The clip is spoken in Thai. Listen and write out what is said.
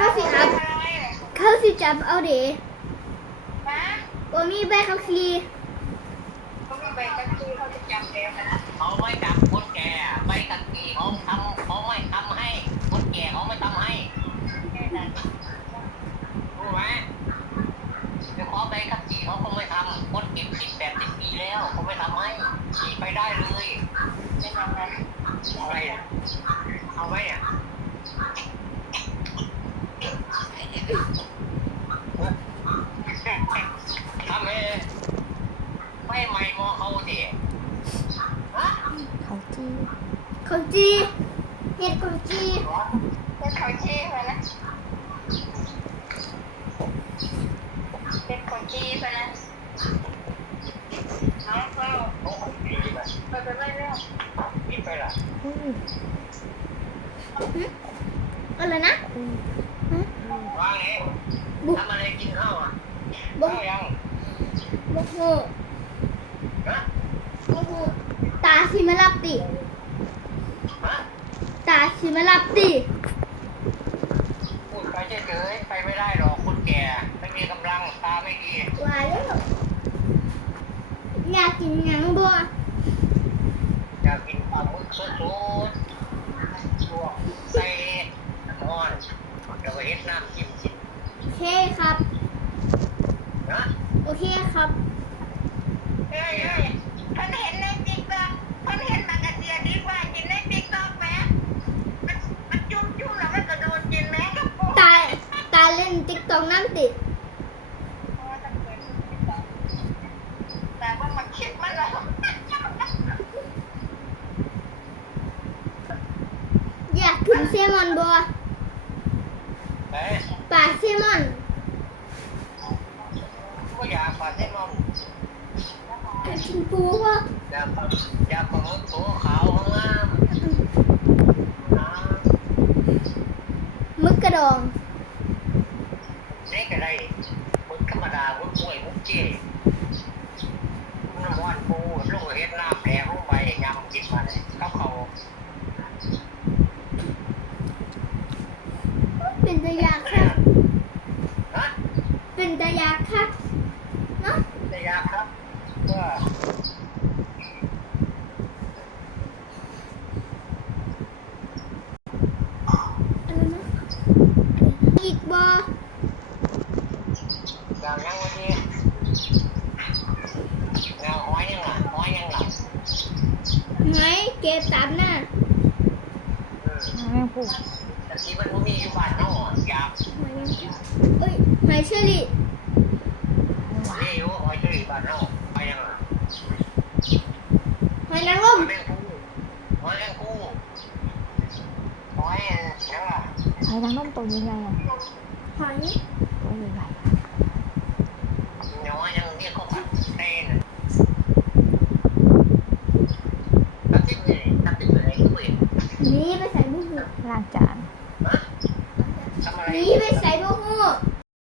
เขาสิอัพเขาสิจับเอาเด๋นะบ่มีใบขับขี่เขามีใบกันคือเขาจะจำแล้วนะเขาไม่จับคนแก่ใบขับขี่เขาทำเขาไม่ทำให้คนแก่เขาไม่ทำให้รู้ไหมเดี๋ยวขอใบขับขี่เขาก็ไม่ทำคนเก็บสิบแปดสิบปีแล้วเขาไม่ทำให้ขี่ไปได้เลยเป็นยังไงอะไรอะเอาไว้อะทำไมไม่ไม่มอง เขาดิฮะเขาจี้ข้าวจีเห็ดข้าวจีเป็นเขาชี้ไปนะเป็นคนชี้ไปนะน้องเขาโอ้โหดีเลยไปไปไม่เรื่องดีไปละอุ้ยอะไรนะอุ้ยว่างไงบุกทำอะไรกินข้าวอะบุกข้าวยังบุกโหฮะ บุกโห ตาสิมารับติฮะตาสิมารับติพูดไปเฉยๆไปไม่ได้หรอกคนแก่ ไม่มีกำลังตาไม่ดีว่าแล้วอยากกินหยังบ่อยากกินปลาหมึกสดๆลวกใส่น้ำมันเดี๋ยวไปเฮ็ดน้ำจิ้มกินโอเคครับ นะโอเคครับเอ้ยเอ้ยเพิ่นเห็นในติ๊กต็อกเพิ่นเห็นมากระเดียดีกว่ากินในติ๊กต็อกไหมมันมันจุ่มจุ่มแล้วมันก็โดนกินแม่ก็ปู ตาตาเล่นติ๊กต็อกนั่นติ แต่ว่ามันคิดมันแล้ว อยากกินแซลมอนบ่เอ้ยปลาแซลมอนก็อยากปลาเส้นมันอยากกินปูบ่อยากปลาอยากปลาหมึกตัวขาวงามนะมึกกระดองเล็กอะไรหมึกธรรมดาหมึกมวยหมึกเจี๊ยน้ำมันปูลงเฮ็ดน้ำแดงลงไปยำกินมาเลยกับเขา เป็นตะยากครับ ฮะ เป็นตะยากครับเนาะได้ยาครับก็อะไรนะอีกบ่อย่างยังวันนี้งาห้อยยังล่ะห้อยยังล่ะไหมเก็บตามหน้าอืมแม่พูดแต่ ที่มันบ่มีอยู่บ้านเนาะอยากไหมเอ้ยไหมเชอรี่นี่อยู่ห้อยจุ้ยบ้านเนาะห้อยยังล่ะไหมนางรห้อมยแมงคู่ห้อยแมงคู่ห้อยยังล่ะไอ้นางน้มตัวยังไงอะหอยตัวใหญ่ยังห้อยยังเรียกเขาผัดเต้นตัดติ๊บเลยตัดติ๊บเลยก็ไม่เห็นหนี่ไปใส่บุ้งๆล้างจาน 你以为谁不服？